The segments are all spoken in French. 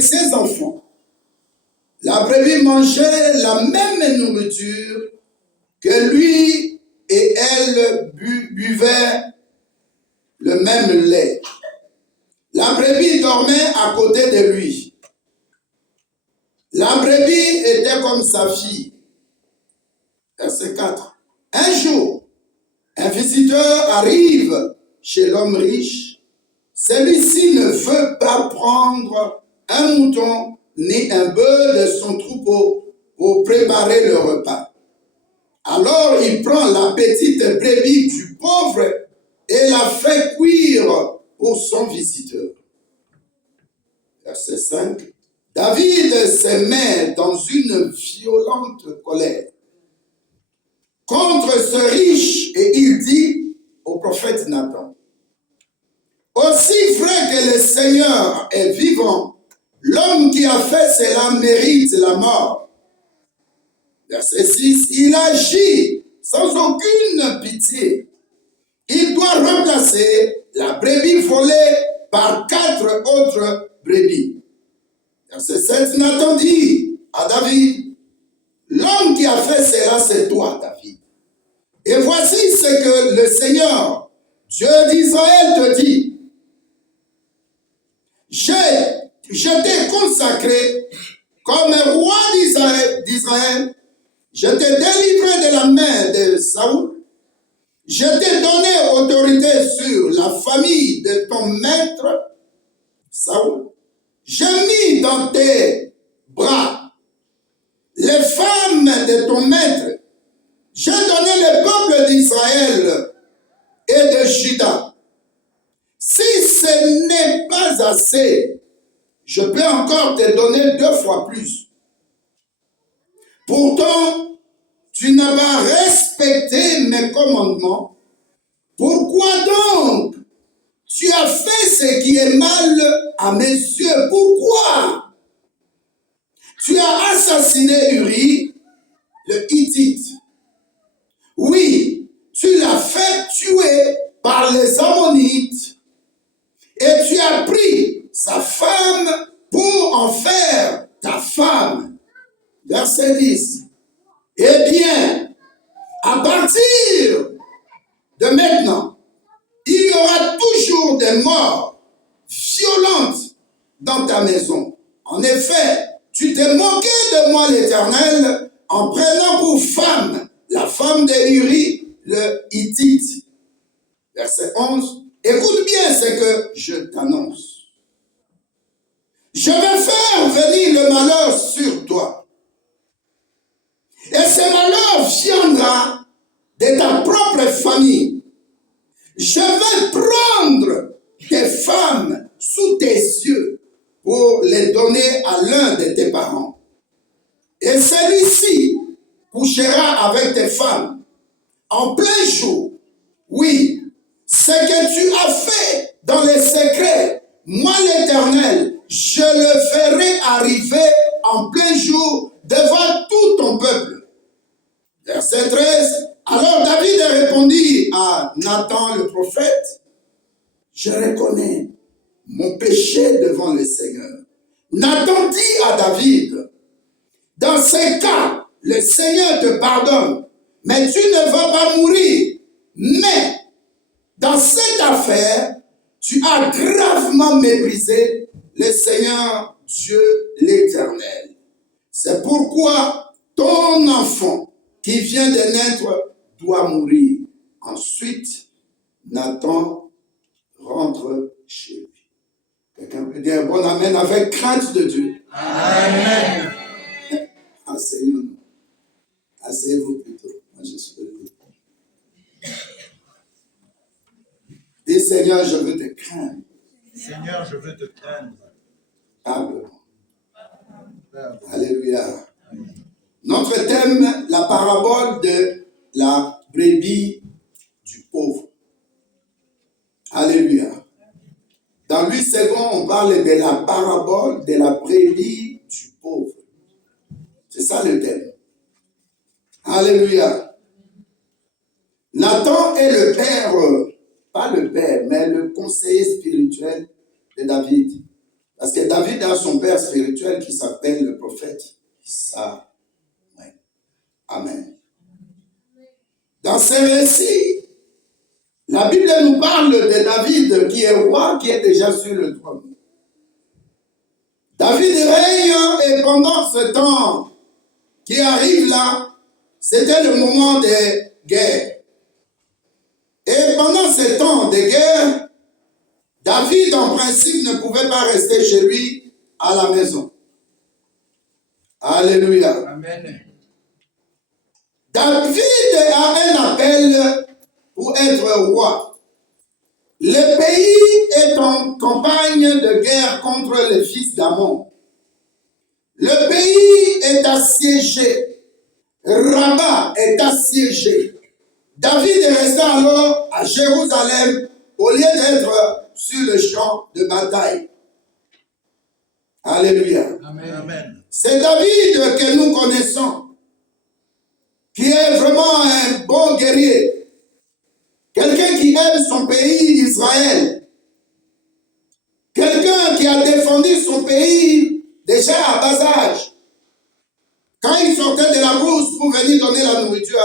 avec ses enfants. La brebis mangeait la même nourriture que lui et elle buvaient le même lait. La brebis dormait à côté de lui. La brebis était comme sa fille. Verset 4. Un jour, un visiteur arrive chez l'homme riche. Celui-ci ne veut pas prendre un mouton ni un bœuf de son troupeau pour préparer le repas. Alors il prend la petite brebis du pauvre et la fait cuire pour son visiteur. Verset 5. David se met dans une violente colère contre ce riche et il dit au prophète Nathan, aussi vrai que le Seigneur est vivant, l'homme qui a fait cela mérite la mort. Verset 6, il agit sans aucune pitié. Il doit remplacer la brebis volée par 4 autres brebis. Verset 7, Nathan dit à David, l'homme qui a fait cela, c'est toi, David. Et voici ce que le Seigneur, Dieu d'Israël, te dit. Je t'ai consacré comme roi d'Israël. Je t'ai délivré de la main de Saoul. Je t'ai donné autorité sur la famille de ton maître, Saoul. J'ai mis dans tes bras les femmes de ton maître. J'ai donné le peuple d'Israël et de Juda. Si ce n'est pas assez, je peux encore te donner 2 fois plus. Pourtant, tu n'as pas respecté mes commandements. Pourquoi donc tu as fait ce qui est mal à mes yeux? Pourquoi tu as assassiné Uri, le Hittite? Oui, tu l'as fait tuer par les Ammonites et tu as pris sa femme pour en faire ta femme. Verset 10. Eh bien, à partir de maintenant, il y aura toujours des morts violentes dans ta maison. En effet, tu t'es moqué de moi, l'Éternel, en prenant pour femme la femme de Uri, le Hittite. Verset 11. Écoute bien ce que je t'annonce. Je vais faire venir le malheur sur toi. Et ce malheur viendra de ta propre famille. Je vais prendre tes femmes sous tes yeux pour les donner à l'un de tes parents. Et celui-ci couchera avec tes femmes en plein jour. Oui, ce que tu as fait dans les secrets, moi l'Éternel, je le ferai arriver en plein jour devant tout ton peuple. Verset 13. Alors David répondit à Nathan le prophète, je reconnais mon péché devant le Seigneur. Nathan dit à David, dans ces cas, le Seigneur te pardonne, mais tu ne vas pas mourir. Mais dans cette affaire, tu as gravement méprisé le Seigneur Dieu l'Éternel. C'est pourquoi ton enfant qui vient de naître doit mourir. Ensuite, Nathan rentre chez lui. Quelqu'un peut dire bon amen avec crainte de Dieu. Amen. Asseyez-vous. Asseyez-vous plutôt. Moi, je suis debout. Dis Seigneur, je veux te craindre. Seigneur, je veux te craindre. Humblement. Alléluia. Notre thème, la parabole de la brebis du pauvre. Alléluia. Dans 8 secondes, on parle de la parabole de la brebis du pauvre. C'est ça le thème. Alléluia. Nathan est le père, pas le père, mais le conseiller spirituel de David. Parce que David a son père spirituel qui s'appelle le prophète Samuel. Amen. Dans ces récits, la Bible nous parle de David qui est roi, qui est déjà sur le trône. David règne et pendant ce temps qui arrive là, c'était le moment des guerres. Et pendant ce temps de guerre, David en principe ne pouvait pas rester chez lui à la maison. Alléluia. Amen. David a un appel pour être roi. Le pays est en campagne de guerre contre les fils d'Ammon. Le pays est assiégé. Rabat est assiégé. David est resté alors à Jérusalem au lieu d'être sur le champ de bataille. Alléluia. Amen. C'est David que nous connaissons, qui est vraiment un bon guerrier. Quelqu'un qui aime son pays, Israël. Quelqu'un qui a défendu son pays déjà à bas âge. Quand il sortait de la brousse pour venir donner la nourriture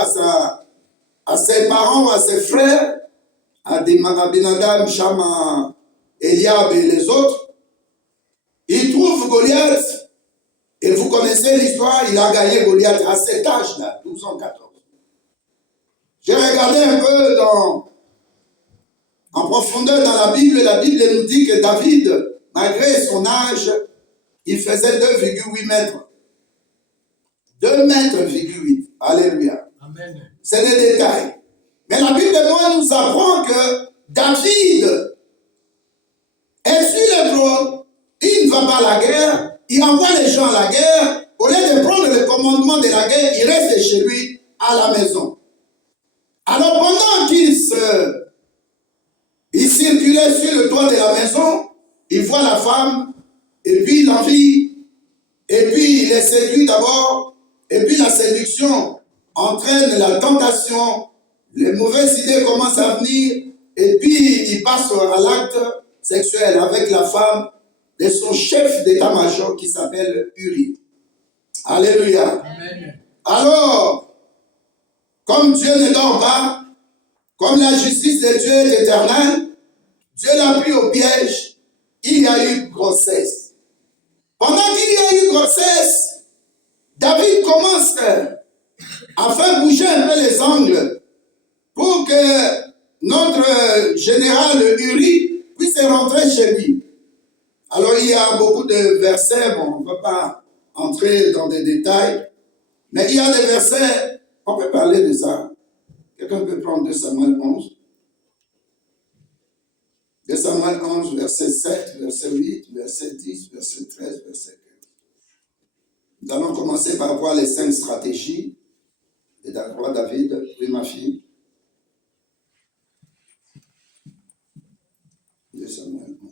à ses parents, à ses frères, à Abinadab, Shama, Eliab et les autres, il trouve Goliath. Et vous connaissez l'histoire, il a gagné Goliath à cet âge-là, 12 ans, 14 ans. J'ai regardé un peu en profondeur dans la Bible nous dit que David, malgré son âge, il faisait 2,8 mètres. 2 mètres, 8. Alléluia. Amen. C'est des détails. Mais la Bible nous apprend que David est sur le trône. Il ne va pas à la guerre. Il envoie les gens à la guerre. Au lieu de prendre le commandement de la guerre, il reste chez lui à la maison. Alors pendant qu'il circulait sur le toit de la maison, il voit la femme, et puis l'envie, et puis il est séduit d'abord, et puis la séduction entraîne la tentation, les mauvaises idées commencent à venir, et puis il passe à l'acte sexuel avec la femme de son chef d'état-major qui s'appelle Uri. Alléluia. Amen. Alors, comme Dieu ne dort pas, comme la justice de Dieu est éternelle, Dieu l'a pris au piège, il y a eu grossesse. Pendant qu'il y a eu grossesse, David commence à faire bouger un peu les angles pour que notre général Uri puisse rentrer chez lui. Alors il y a beaucoup de versets, bon, on ne peut pas entrer dans des détails, mais il y a des versets, on peut parler de ça. Quelqu'un peut prendre 2 Samuel 11. 2 Samuel 11, verset 7, verset 8, verset 10, verset 13, verset 15. Nous allons commencer par voir les 5 stratégies de roi David. Oui, ma fille. 2 Samuel 11.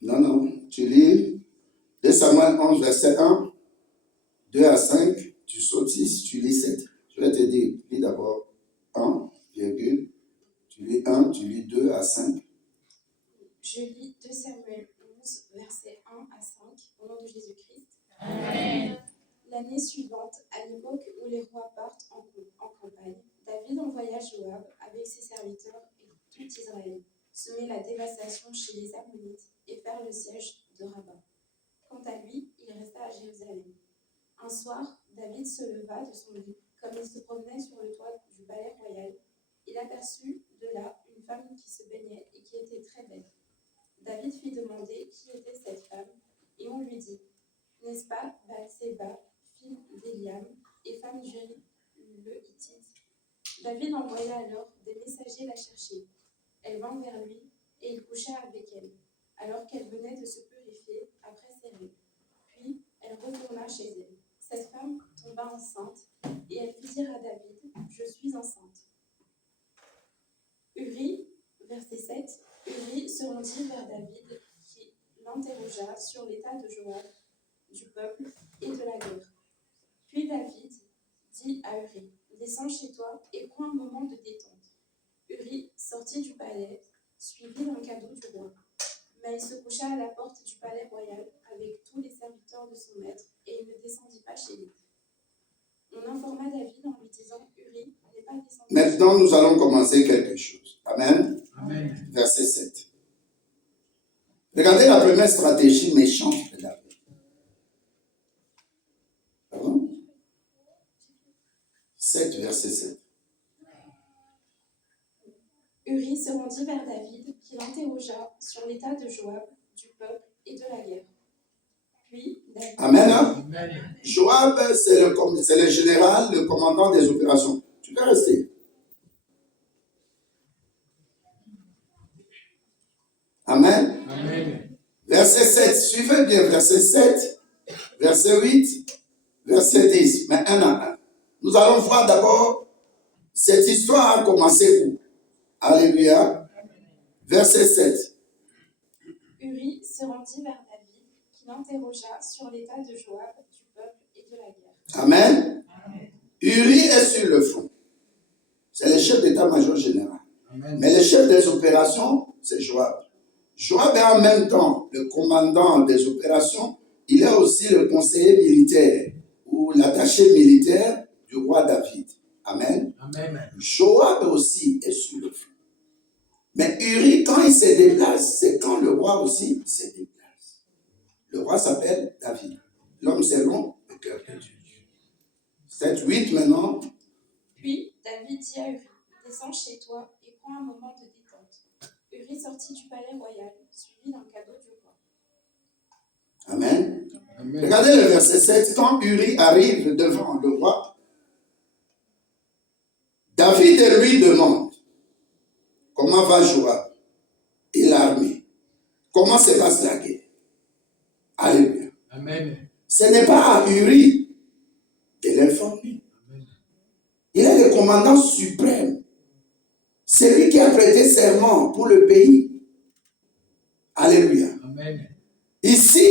Non, tu lis 2 Samuel 11, verset 1, 2 à 5, tu sautisses, tu lis 7. Je vais te dire, lis d'abord 1, virgule, tu lis 1, tu lis 2 à 5. Je lis 2 Samuel 11, versets 1 à 5, au nom de Jésus-Christ. Amen. L'année suivante, à l'époque où les rois partent en campagne, David envoya Joab avec ses serviteurs et tout Israël, semer la dévastation chez les Ammonites et faire le siège de Rabat. Quant à lui, il resta à Jérusalem. Un soir, David se leva de son lit. Comme il se promenait sur le toit du palais royal, il aperçut de là une femme qui se baignait et qui était très belle. David fit demander qui était cette femme, et on lui dit, n'est-ce pas Bathséba, fille d'Eliam, et femme d'Uri le Hittite? David envoya alors des messagers la chercher. Elle vint vers lui, et il coucha avec elle, alors qu'elle venait de se purifier après ses règles. Puis elle retourna chez elle. Cette femme tomba enceinte, et elle fit dire à David, je suis enceinte. Uri, verset 7, Uri se rendit vers David, qui l'interrogea sur l'état de Joab, du peuple et de la guerre. Puis David dit à Uri, descends chez toi et prends un moment de détente. Uri sortit du palais, suivi d'un cadeau du roi. Mais il se coucha à la porte du palais royal avec tous les serviteurs de son maître et il ne descendit pas chez lui. On informa David en lui disant, Uri n'est pas descendu. Maintenant, nous allons commencer quelque chose. Amen. Amen. Verset 7. Regardez la première stratégie méchante de David. Pardon? 7, verset 7. Uri se rendit vers David, qui l'interrogea sur l'état de Joab, du peuple et de la guerre. Puis, David... Amen. Hein? Amen. Joab, c'est le général, le commandant des opérations. Tu peux rester. Amen. Amen. Verset 7. Suivez bien. Verset 7, verset 8, verset 10. Mais un à un. Nous allons voir d'abord, cette histoire a commencé où? Alléluia. Verset 7. Uri se rendit vers David, qui l'interrogea sur l'état de Joab, du peuple et de la guerre. Amen. Uri est sur le front. C'est le chef d'état-major général. Amen. Mais le chef des opérations, c'est Joab. Joab est en même temps le commandant des opérations. Il est aussi le conseiller militaire ou l'attaché militaire du roi David. Amen. Amen. Joab aussi est sur le front. Mais Uri, quand il se déplace, c'est quand le roi aussi se déplace. Le roi s'appelle David. L'homme selon le cœur de Dieu. 7, 8 maintenant. Puis, David dit à Uri, descends chez toi et prends un moment de détente. Uri sortit du palais royal, suivi d'un cadeau du roi. Amen. Amen. Regardez le verset 7. Quand Uri arrive devant le roi, David lui demande comment va Joab et l'armée. Comment se passe la guerre. Alléluia. Amen. Ce n'est pas à Uri de l'informer. Il est le commandant suprême. C'est lui qui a prêté serment pour le pays. Alléluia. Amen. Ici,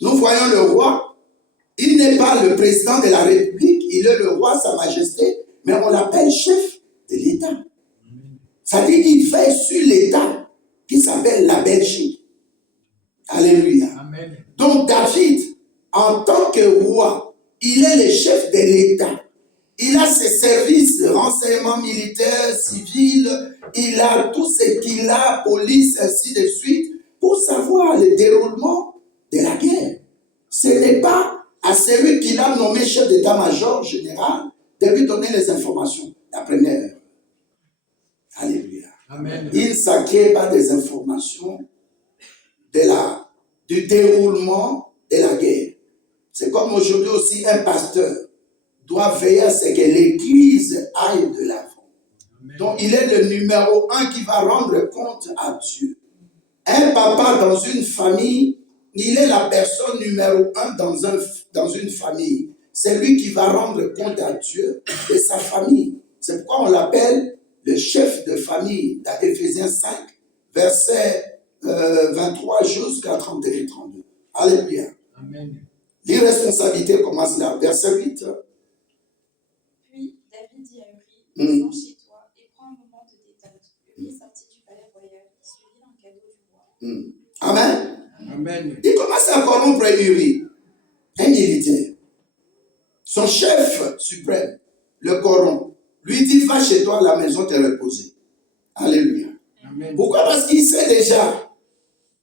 nous voyons le roi. Il n'est pas le président de la République. Il est le roi, Sa Majesté. Mais on l'appelle chef de l'État. Ça dit qu'il fait sur l'État qui s'appelle la Belgique. Alléluia. Amen. Donc David, en tant que roi, il est le chef de l'État. Il a ses services de renseignement militaire, civil, il a tout ce qu'il a, police, ainsi de suite, pour savoir le déroulement de la guerre. Ce n'est pas à celui qu'il a nommé chef d'état-major général de lui donner les informations. La première. Alléluia. Amen. Il ne s'acquiert pas des informations du déroulement de la guerre. C'est comme aujourd'hui aussi un pasteur doit veiller à ce que l'église aille de l'avant. Donc il est le numéro 1 qui va rendre compte à Dieu. Un papa dans une famille, il est la personne numéro 1 dans une famille. C'est lui qui va rendre compte à Dieu de sa famille. C'est pourquoi on l'appelle le chef de famille dans Éphésiens 5, versets 23 jusqu'à 31 et 32. Alléluia. Amen. L'irresponsabilité commence là. Verset 8. Puis, David dit à Uri, descends chez toi et prends un moment de détente. Uri sortit du palais royal, suivi d'un cadeau du roi. Amen. Amen. Il commence à corrompre Uri, un militaire. Son chef suprême le corrompt. Lui dit, va chez toi, la maison te reposer. Alléluia. Amen. Pourquoi? Parce qu'il sait déjà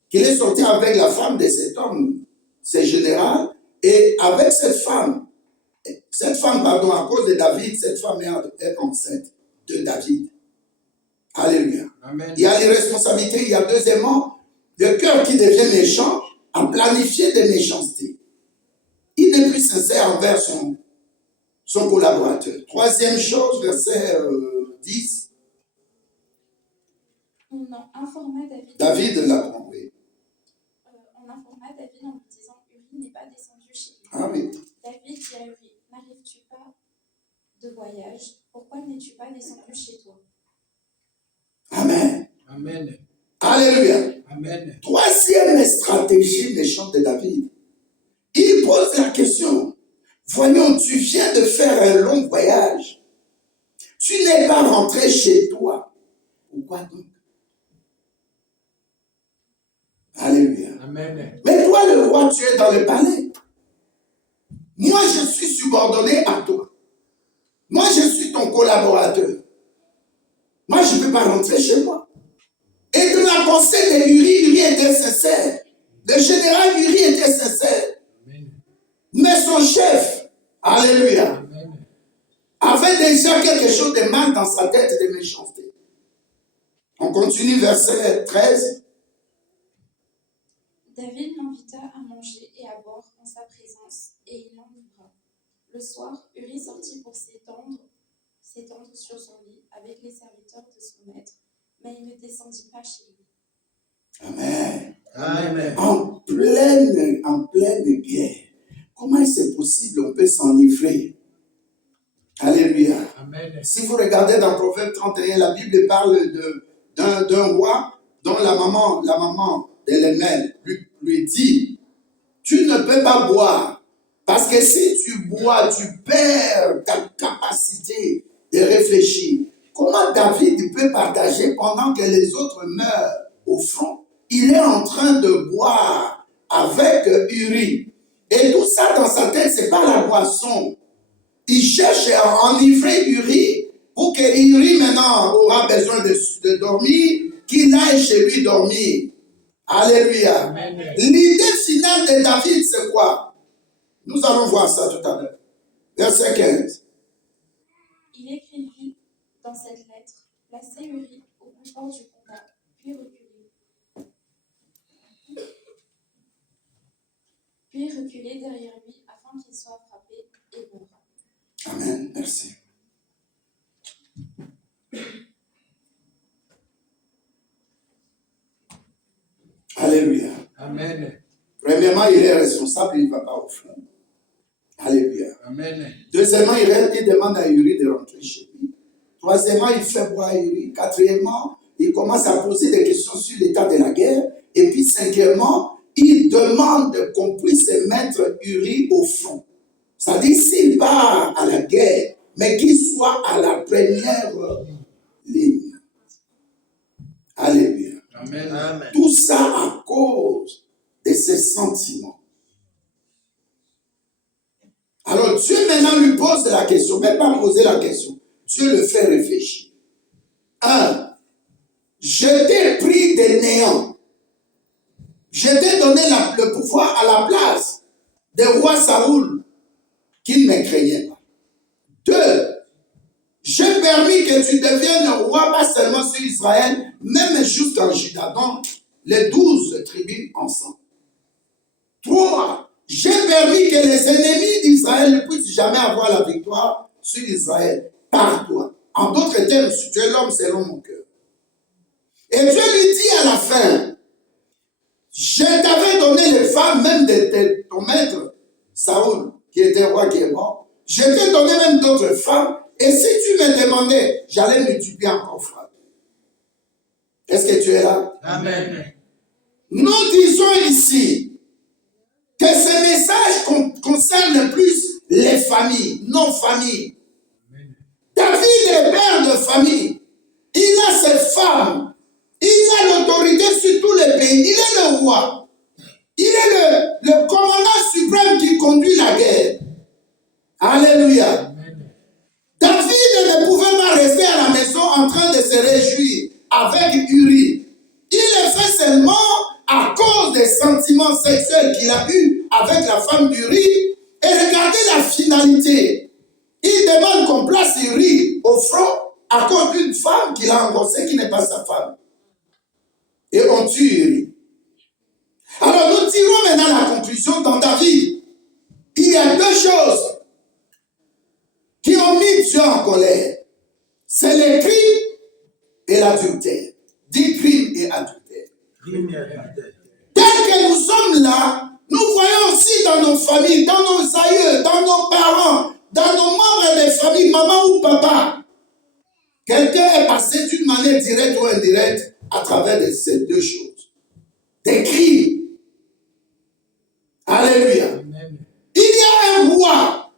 qu'il est sorti avec la femme de cet homme, c'est général, et avec cette femme, à cause de David, cette femme est enceinte de David. Alléluia. Amen. Il y a l'irresponsabilité, il y a deuxièmement, le cœur qui devient méchant a planifié des méchancetés. Il n'est plus sincère envers son collaborateur. Troisième chose, verset 10. On informa David. David l'apprend, oui. On informa David en lui disant, Uri n'est pas descendu chez lui. Ah oui. David dit à Uri, n'arrives-tu pas de voyage? Pourquoi n'es-tu pas descendu chez toi? Amen. Amen. Alléluia. Amen. Troisième stratégie méchante de David. Il pose la question. voyons, tu viens de faire un long voyage. Tu n'es pas rentré chez toi. Pourquoi donc? Alléluia. Amen. Mais toi, le roi, tu es dans le palais. Moi, je suis subordonné à toi. Moi, je suis ton collaborateur. Moi, je ne peux pas rentrer chez moi. Et de la pensée de Uri était sincère. Le général Uri était sincère. Mais son chef, alléluia, avait déjà quelque chose de mal dans sa tête et de méchanceté. On continue, verset 13. David l'invita à manger et à boire en sa présence, et il l'enivra. Le soir, Uri sortit pour s'étendre sur son lit avec les serviteurs de son maître, mais il ne descendit pas chez lui. Amen. Amen. En pleine guerre, comment est-ce possible on peut s'enivrer? Alléluia. Amen. Si vous regardez dans Proverbe 31, la Bible parle d'un roi dont la maman d'Élémel lui dit, tu ne peux pas boire, parce que si tu bois, tu perds ta capacité de réfléchir. Comment David peut partager pendant que les autres meurent au front? Il est en train de boire avec Uri. Et tout ça dans sa tête, ce n'est pas la boisson. Il cherche à enivrer Uri pour que Uri maintenant aura besoin de dormir, qu'il aille chez lui dormir. Alléluia. Amen. L'idée finale de David, c'est quoi? Nous allons voir ça tout à l'heure. Verset 15. Il écrivit dans cette lettre, placez Uri au plus fort du combat, puis reculer derrière lui afin qu'il soit frappé et meure. Amen. Merci. Alléluia. Amen. Premièrement, il est responsable, il ne va pas au front. Alléluia. Amen. Deuxièmement, il demande à Uri de rentrer chez lui. Troisièmement, il fait boire Uri. Quatrièmement, il commence à poser des questions sur l'état de la guerre. Et puis cinquièmement, il demande qu'on puisse mettre Uri au front. C'est-à-dire, s'il part à la guerre, mais qu'il soit à la première ligne. Alléluia. Amen. Amen. Tout ça à cause de ses sentiments. Alors Dieu maintenant lui pose la question, même pas poser la question. Dieu le fait réfléchir. 1. Je t'ai pris de néant. Je t'ai donné le pouvoir à la place du roi Saoul, qui ne me craignait pas. 2. J'ai permis que tu deviennes roi, pas seulement sur Israël, même jusqu'en Juda, donc les 12 tribus ensemble. 3. J'ai permis que les ennemis d'Israël ne puissent jamais avoir la victoire sur Israël par toi. En d'autres termes, si tu es l'homme selon mon cœur. Et Dieu lui dit à la fin, je t'avais donné les femmes même de ton maître, Saoul, qui était roi, qui est mort. Je t'ai donné même d'autres femmes. Et si tu me demandais, j'allais multiplier encore frapper. Est-ce que tu es là? Amen. Nous disons ici que ce message concerne plus les familles, nos familles. David est père de famille. Il a ses femmes. Il a l'autorité sur tous les pays. Il est le roi. Il est le commandant suprême qui conduit la guerre. Alléluia. David ne pouvait pas rester à la maison en train de se réjouir avec Uri. Il le fait seulement à cause des sentiments sexuels qu'il a eus avec la femme d'Uri. Et regardez la finalité. Il demande qu'on place Uri au front à cause d'une femme qu'il a engrossée qui n'est pas sa femme. Et on tue Uri. Alors nous tirons maintenant la conclusion dans David. Il y a deux choses qui ont mis Dieu en colère. C'est les crimes et l'adultère. Dis crimes et adultère. Tel que nous sommes là, nous voyons aussi dans nos familles, dans nos aïeux, dans nos parents, dans nos membres de famille, maman ou papa. Quelqu'un est passé d'une manière directe ou indirecte à travers ces deux choses. Des crimes. Alléluia. Amen. Il y a un roi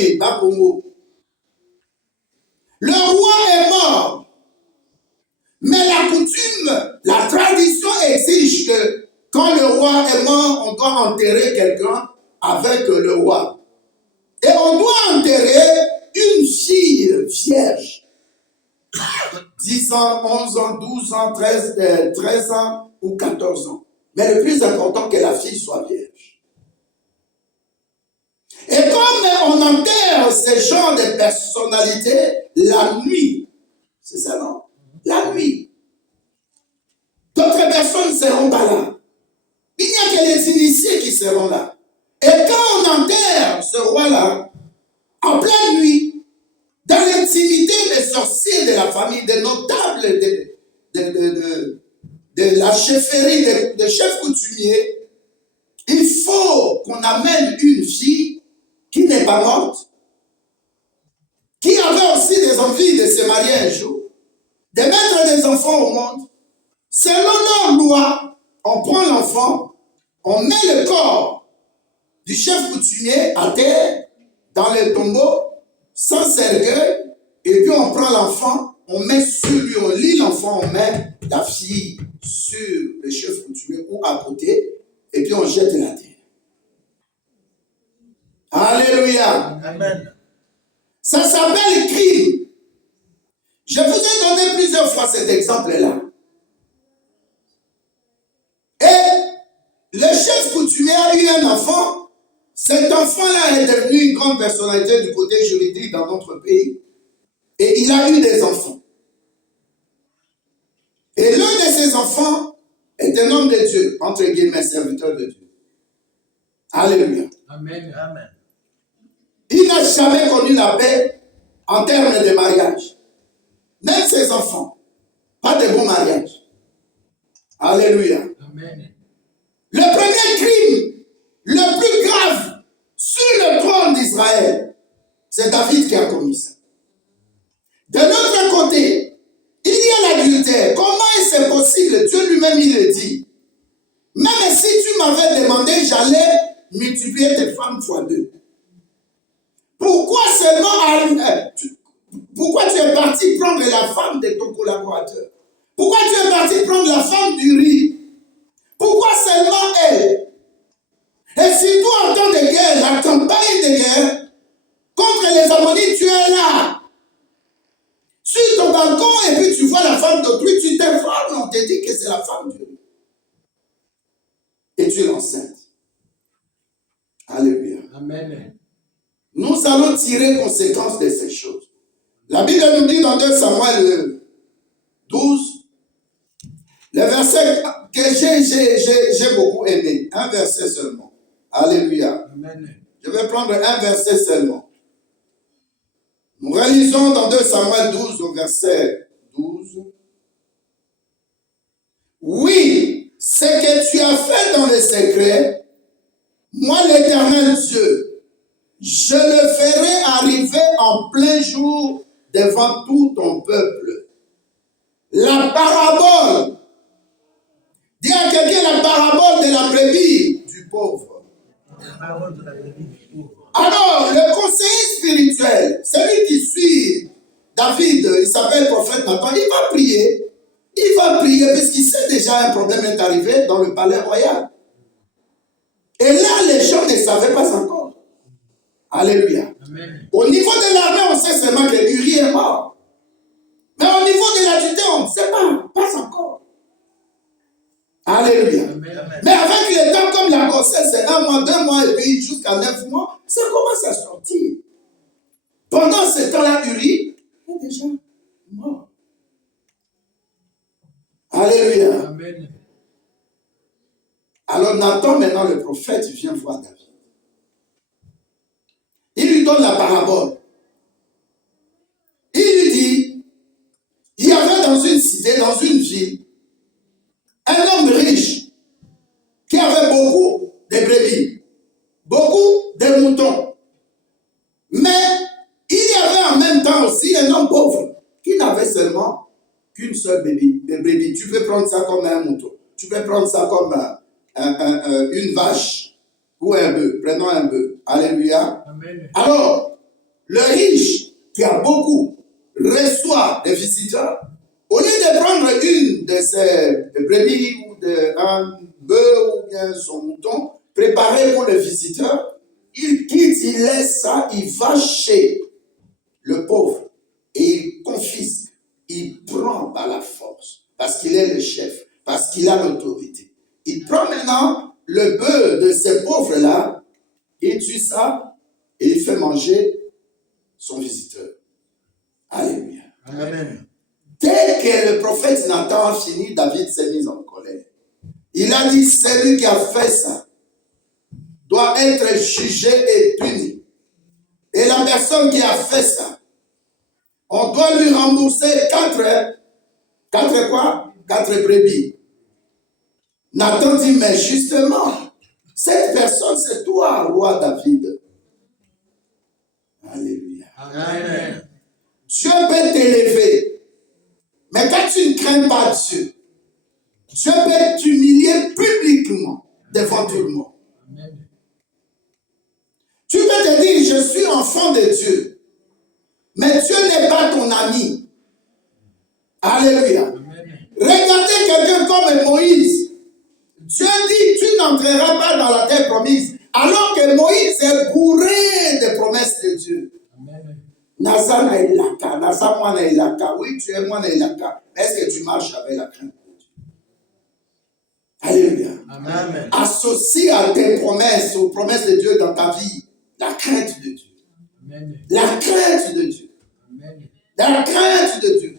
oui, Bakongo. Le roi est mort. Mais la coutume, la tradition exige que quand le roi est mort, on doit enterrer quelqu'un avec le roi. Et on doit enterrer une fille vierge. 10 ans, 11 ans, 12 ans, 13 ans ou 14 ans. Mais le plus important, que la fille soit vierge. Et comme on enterre ce genre de personnalités la nuit, c'est ça, non? La nuit. D'autres personnes ne seront pas là. Il n'y a que les initiés qui seront là. Et quand on enterre ce roi-là, en pleine nuit, dans l'intimité des sorciers de la famille, des notables de la chefferie, des chefs coutumiers, il faut qu'on amène une fille qui n'est pas morte, qui avait aussi des envies de se marier un jour, de mettre des enfants au monde. Selon leur loi, on prend l'enfant, on met le corps du chef coutumier à terre, dans le tombeau, sans cercueil, et puis on prend l'enfant, on met sur lui, on lit l'enfant, on met la fille sur le chef coutumier ou à côté, et puis on jette la terre. Alléluia. Amen. Ça s'appelle crime. Je vous ai donné plusieurs fois cet exemple-là. Et le chef coutumier a eu un enfant. Cet enfant-là est devenu une grande personnalité du côté juridique dans notre pays. Et il a eu des enfants. Et l'un de ses enfants est un homme de Dieu, entre guillemets, serviteur de Dieu. Alléluia. Amen. Amen. Il n'a jamais connu la paix en termes de mariage. Même ses enfants, pas de bon mariage. Alléluia. Amen. Le premier crime, le plus grave, sur le trône d'Israël, c'est David qui a commis ça. De l'autre côté, il y a l'adultère. Comment est-ce possible? Dieu lui-même, il le dit. Même si tu m'avais demandé, j'allais multiplier tes femmes fois 2. Pourquoi seulement pourquoi tu es parti prendre la femme de ton collaborateur? Pourquoi tu es parti prendre la femme du riz? Pourquoi seulement elle? Et surtout en temps de guerre, la campagne de guerre, contre les Ammonites, tu es là. Sur ton balcon, et puis tu vois la femme d'autrui, tu t'informes, on te dit que c'est la femme du riz. Et tu es enceinte. Alléluia. Amen. Nous allons tirer conséquence de ces choses. La Bible nous dit dans 2 Samuel 12, le verset que j'ai beaucoup aimé, un verset seulement. Alléluia. Amen. Je vais prendre un verset seulement. Nous réalisons dans 2 Samuel 12 au verset 12. Oui, ce que tu as fait dans le secret, moi l'Éternel Dieu, je le ferai arriver en plein jour devant tout ton peuple. La parabole. Dis à quelqu'un la parabole de la brebis du pauvre. La parole de la brebis du pauvre. Alors, le conseiller spirituel, celui qui suit David, il s'appelle prophète Nathan, il va prier. Il va prier parce qu'il sait déjà un problème est arrivé dans le palais royal. Et là, les gens ne savaient pas encore. Alléluia. Amen. Au niveau de l'armée, on sait seulement que Uri est mort. Mais au niveau de l'adultère, on ne sait pas encore. Alléluia. Amen. Mais avec le temps, comme la grossesse, c'est 1 mois, 2 mois, et puis jusqu'à 9 mois, ça commence à sortir. Pendant ce temps-là, Uri est déjà mort. Alléluia. Amen. Alors Nathan, maintenant le prophète, vient voir David. Il lui donne la parabole. Il lui dit, il y avait dans une cité, dans une ville, un homme riche qui avait beaucoup de brebis, beaucoup de moutons. Mais il y avait en même temps aussi un homme pauvre qui n'avait seulement qu'une seule brebis. Tu peux prendre ça comme un mouton. Tu peux prendre ça comme une vache ou un bœuf. Prenons un bœuf. Alléluia. Amen. Alors, le riche qui a beaucoup reçoit des visiteurs, au lieu de prendre une de ses brebis ou un bœuf ou bien son mouton préparé pour le visiteur, il quitte, il laisse ça, il va chez le pauvre et il confisque, il prend par la force parce qu'il est le chef, parce qu'il a l'autorité. Il prend maintenant le bœuf de ces pauvres-là, il tue ça et il fait manger son visiteur. Alléluia. Amen. Dès que le prophète Nathan a fini, David s'est mis en colère. Il a dit, celui qui a fait ça doit être jugé et puni. Et la personne qui a fait ça, on doit lui rembourser 4 brebis. Nathan dit, mais justement, cette personne, c'est toi, roi David. Alléluia. Amen. Dieu peut t'élever. Mais quand tu ne crains pas Dieu, Dieu peut t'humilier publiquement devant tout le monde. Amen. Tu peux te dire, je suis enfant de Dieu. Mais Dieu n'est pas ton ami. Alléluia. Amen. Regardez quelqu'un comme Moïse. Dieu dit, tu n'entreras pas dans la terre promise. Alors que Moïse est bourré des promesses de Dieu. Amen. Nazana ilaka, Nazamwana ilaka. Oui, tu es moi ilaka. Est-ce que tu marches avec la crainte de Dieu? Alléluia. Amen. Associe à tes promesses, aux promesses de Dieu dans ta vie, la crainte de Dieu. Amen. La crainte de Dieu. Amen. La crainte de Dieu.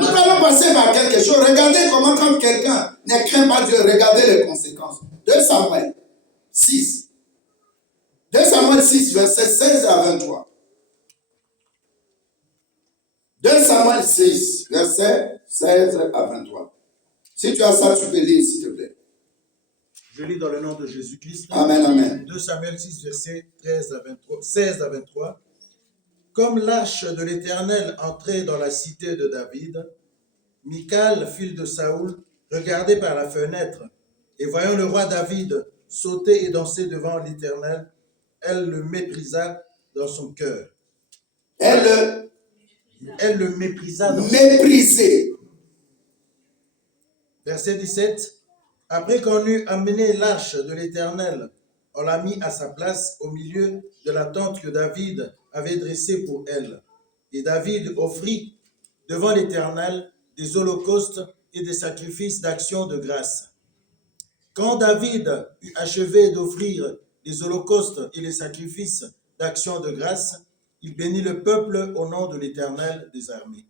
Nous allons passer par quelque chose. Regardez comment quand quelqu'un ne craint pas Dieu, regardez les conséquences. 2 Samuel 6. 2 Samuel 6, versets 16 à 23. 2 Samuel 6, versets 16 à 23. Si tu as ça, tu peux lire, s'il te plaît. Je lis dans le nom de Jésus-Christ. Amen, amen. 2 Samuel 6, versets 16 à 23. Comme l'arche de l'Éternel entrait dans la cité de David, Michal, fille de Saoul, regardait par la fenêtre, et voyant le roi David sauter et danser devant l'Éternel, elle le méprisa dans son cœur. Elle Elle le méprisa dans son méprisée. Verset 17. Après qu'on eut amené l'arche de l'Éternel, on l'a mis à sa place au milieu de la tente que David avait dressée pour elle. Et David offrit devant l'Éternel des holocaustes et des sacrifices d'action de grâce. Quand David eut achevé d'offrir les holocaustes et les sacrifices d'action de grâce, il bénit le peuple au nom de l'Éternel des armées.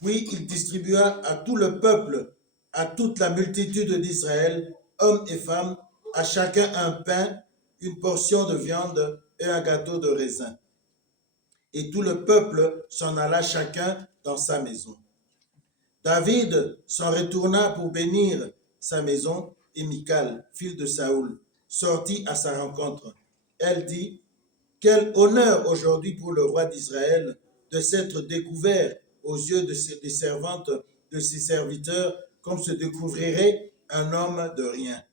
Puis il distribua à tout le peuple, à toute la multitude d'Israël, hommes et femmes, à chacun un pain, une portion de viande et un gâteau de raisin. Et tout le peuple s'en alla chacun dans sa maison. David s'en retourna pour bénir sa maison, et Michal, fille de Saoul, sortit à sa rencontre. Elle dit, « Quel honneur aujourd'hui pour le roi d'Israël de s'être découvert aux yeux des servantes de ses serviteurs, comme se découvrirait un homme de rien. »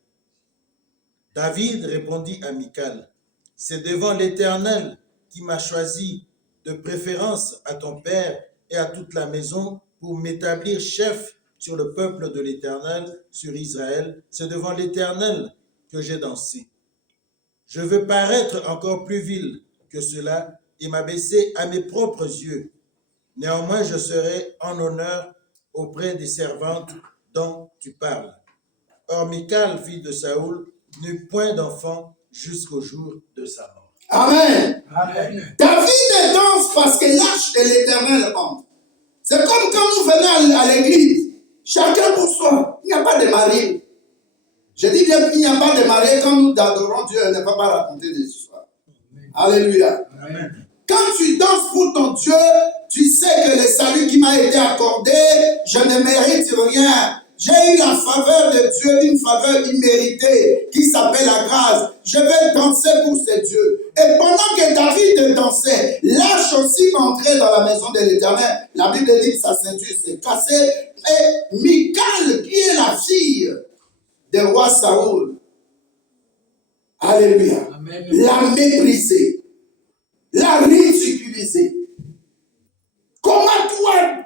David répondit à Michal, « C'est devant l'Éternel qui m'a choisi de préférence à ton père et à toute la maison pour m'établir chef sur le peuple de l'Éternel, sur Israël. C'est devant l'Éternel que j'ai dansé. Je veux paraître encore plus vil que cela et m'abaisser à mes propres yeux. Néanmoins, je serai en honneur auprès des servantes dont tu parles. » Or, Michal, fille de Saoul, n'eut point d'enfant jusqu'au jour de sa mort. Amen. Amen. David danse parce que l'arche de l'Éternel entre. C'est comme quand nous venons à l'église, chacun pour soi. Il n'y a pas de marié. Je dis bien qu'il n'y a pas de marié quand nous adorons Dieu, on ne va pas raconter des histoires. Alléluia. Amen. Quand tu danses pour ton Dieu, tu sais que le salut qui m'a été accordé, je ne mérite rien. J'ai eu la faveur de Dieu, une faveur imméritée qui s'appelle la grâce. Je vais danser pour ce Dieu. Et pendant que David dansait, l'arche aussi entrait dans la maison de l'Éternel. La Bible dit que sa ceinture s'est cassée. Et Michal, qui est la fille du roi Saoul, alléluia, Amen. l'a méprisée. l'a ridiculisé. Comment toi,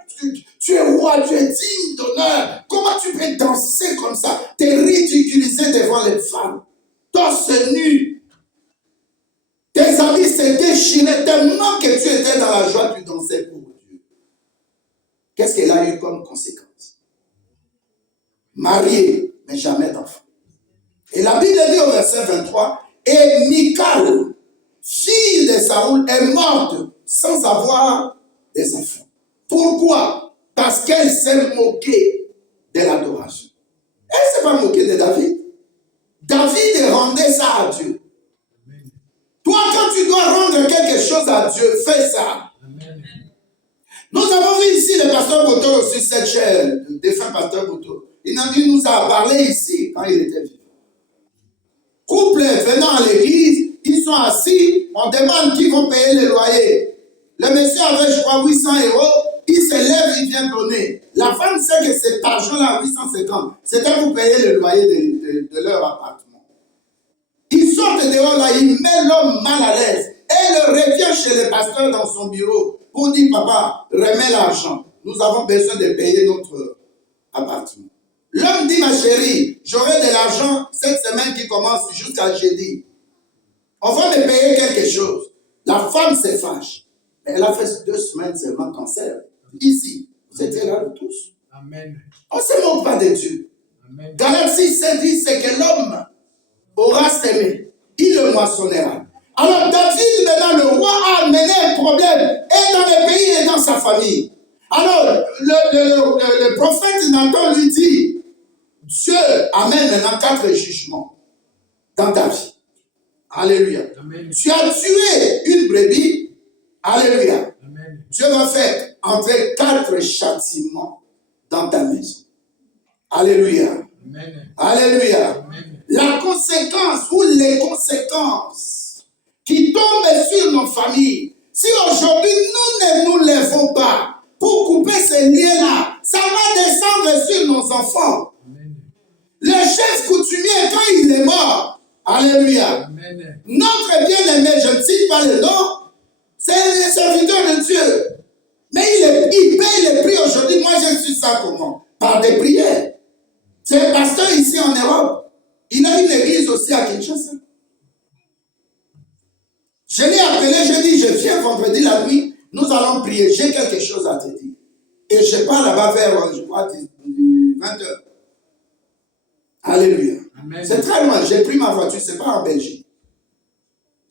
tu es roi, tu es digne d'honneur, comment tu peux danser comme ça, t'es ridiculisé devant les femmes, torse nu, tes habits se déchiraient tellement que tu étais dans la joie, tu dansais pour Dieu. Qu'est-ce qu'elle a eu comme conséquence? Mariée, mais jamais d'enfant. Et la Bible dit au verset 23, et Michal, fille de Saoul, est morte sans avoir des enfants. Pourquoi? Parce qu'elle s'est moquée de l'adoration. Elle ne s'est pas moquée de David. David rendait ça à Dieu. Toi, quand tu dois rendre quelque chose à Dieu, fais ça. Amen. Nous avons vu ici le pasteur Boto aussi, cette chair, le défunt pasteur Boto. Il nous a parlé ici quand il était vivant. Couple venant à l'église, ils sont assis, on demande qui vont payer le loyer. Le monsieur avait, je crois, 800 €, il se lève, il vient donner. La femme sait que cet argent-là, 850, c'était pour payer le loyer de leur appartement. Ils sortent dehors là, ils mettent l'homme mal à l'aise. Et il revient chez le pasteur dans son bureau pour dire, papa, remets l'argent. Nous avons besoin de payer notre appartement. L'homme dit, ma chérie, j'aurai de l'argent cette semaine qui commence jusqu'à jeudi. On va me payer quelque chose. La femme se fâche. Mais elle a fait 2 semaines seulement cancer. Ici, vous étiez là tous. Amen. On ne se moque pas de Dieu. Amen. Galates 6 dit, c'est que l'homme aura sémé, il le moissonnera. Alors David, maintenant, le roi a amené un problème, et dans le pays et dans sa famille. Alors, le prophète Nathan lui dit, Dieu amène maintenant 4 jugements dans ta vie. Alléluia. Amen. Tu as tué une brebis. Alléluia. Amen. Dieu va faire entrer 4 châtiments dans ta maison. Alléluia. Amen. Alléluia. Amen. La conséquence ou les conséquences qui tombent sur nos familles, si aujourd'hui nous ne nous lèvons pas pour couper ces liens-là, ça va descendre sur nos enfants. Amen. Le chef coutumier, quand il est mort, alléluia, amen, notre bien-aimé, je ne cite pas le nom, c'est le serviteur de Dieu. Mais il paye les prix aujourd'hui. Moi, je suis ça comment? Par des prières. C'est un pasteur ici en Europe. Il a une église aussi à Kinshasa. Je l'ai appelé, je dis, je viens vendredi la nuit, nous allons prier, j'ai quelque chose à te dire. Et je pars là-bas vers, je crois, 20h. Alléluia. Amen. C'est très loin, j'ai pris ma voiture, c'est pas en Belgique.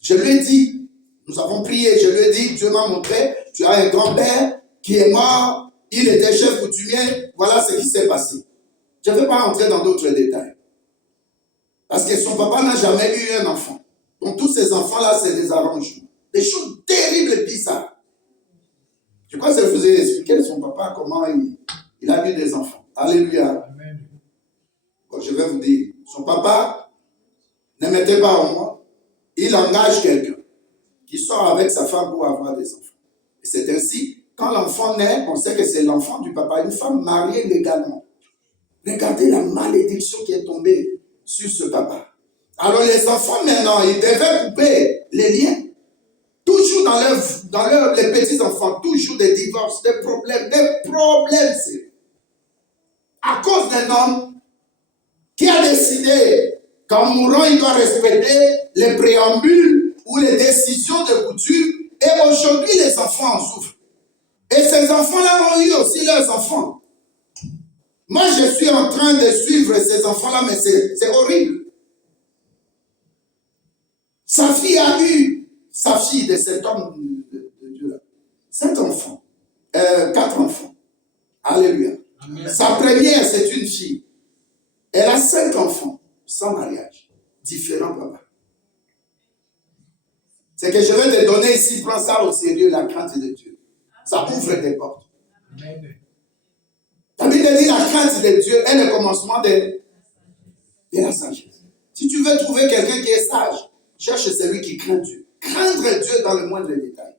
Je lui ai dit, nous avons prié, je lui ai dit, Dieu m'a montré, tu as un grand-père qui est mort, il était chef coutumier, voilà ce qui s'est passé. Je ne vais pas entrer dans d'autres détails. Parce que son papa n'a jamais eu un enfant. Donc tous ces enfants-là, c'est des arrangements. Des choses terribles et bizarres. Je crois que je vous ai expliqué son papa, comment il a eu des enfants. Alléluia. Amen. Bon, je vais vous dire, son papa ne mettait pas au moins, il engage quelqu'un qui sort avec sa femme pour avoir des enfants. Et c'est ainsi, quand l'enfant naît, on sait que c'est l'enfant du papa, une femme mariée légalement. Regardez la malédiction qui est tombée sur ce papa. Alors les enfants maintenant, ils devaient couper les liens. Toujours dans les petits-enfants, toujours des divorces, des problèmes, c'est à cause d'un homme qui a décidé qu'en mourant, il doit respecter les préambules ou les décisions de coutume. Et aujourd'hui, les enfants en souffrent. Et ces enfants-là ont eu aussi leurs enfants. Moi, je suis en train de suivre ces enfants-là, mais c'est horrible. Sa fille a eu, sa fille de cet homme de Dieu-là, 5 enfants, 4 enfants. Alléluia. Amen. Sa première, c'est une fille. Elle a 5 enfants, sans mariage. Différents papas. C'est que je vais te donner ici, prends ça au sérieux, la crainte de Dieu. Ça ouvre des portes. Amen. La Bible dit la crainte de Dieu est le commencement de la sagesse. Si tu veux trouver quelqu'un qui est sage, cherche celui qui craint Dieu. Craindre Dieu dans le moindre détail.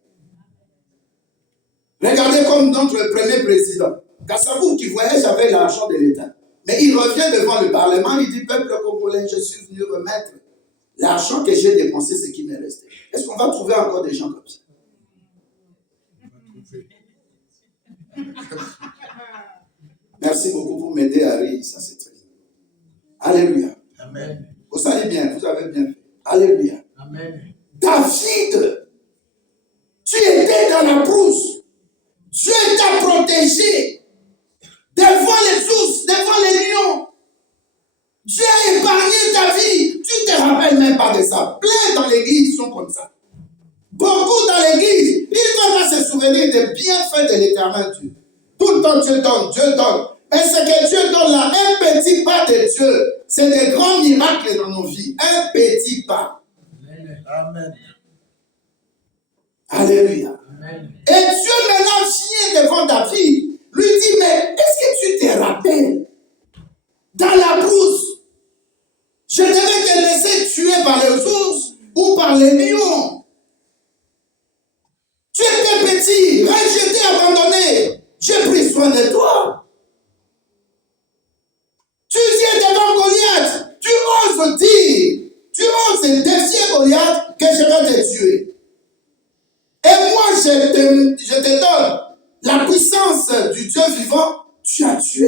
Regardez comme notre premier président. Kassabou qui voyage avec l'argent de l'État. Mais il revient devant le Parlement, il dit, peuple congolais, je suis venu remettre l'argent que j'ai dépensé, ce qui m'est resté. Est-ce qu'on va trouver encore des gens comme ça? Merci beaucoup pour m'aider à rire, ça c'est très bien. Alléluia. Amen. Vous allez bien, vous avez bien fait. Alléluia. Amen. David, tu étais dans la brousse. Dieu t'a protégé devant les ours, devant les lions. Dieu a épargné ta vie. Tu ne te rappelles même pas de ça. Plein dans l'église sont comme ça. Beaucoup dans l'église, ils ne vont pas se souvenir des bienfaits de l'éternel Dieu. Tout le temps, Dieu donne, Dieu donne. Et ce que Dieu donne là, un petit pas de Dieu, c'est des grands miracles dans nos vies. Un petit pas. Amen. Alléluia. Amen. Et Dieu maintenant vient devant David, lui dit, mais est-ce que tu te rappelles, dans la brousse, je devais te laisser tuer par les ours ou par les lions. Tu étais petit, rejeté, abandonné. J'ai pris soin de toi. Tu viens devant Goliath, tu oses dire, tu oses défier Goliath que je vais te tuer. Et moi, je te donne la puissance du Dieu vivant, tu as tué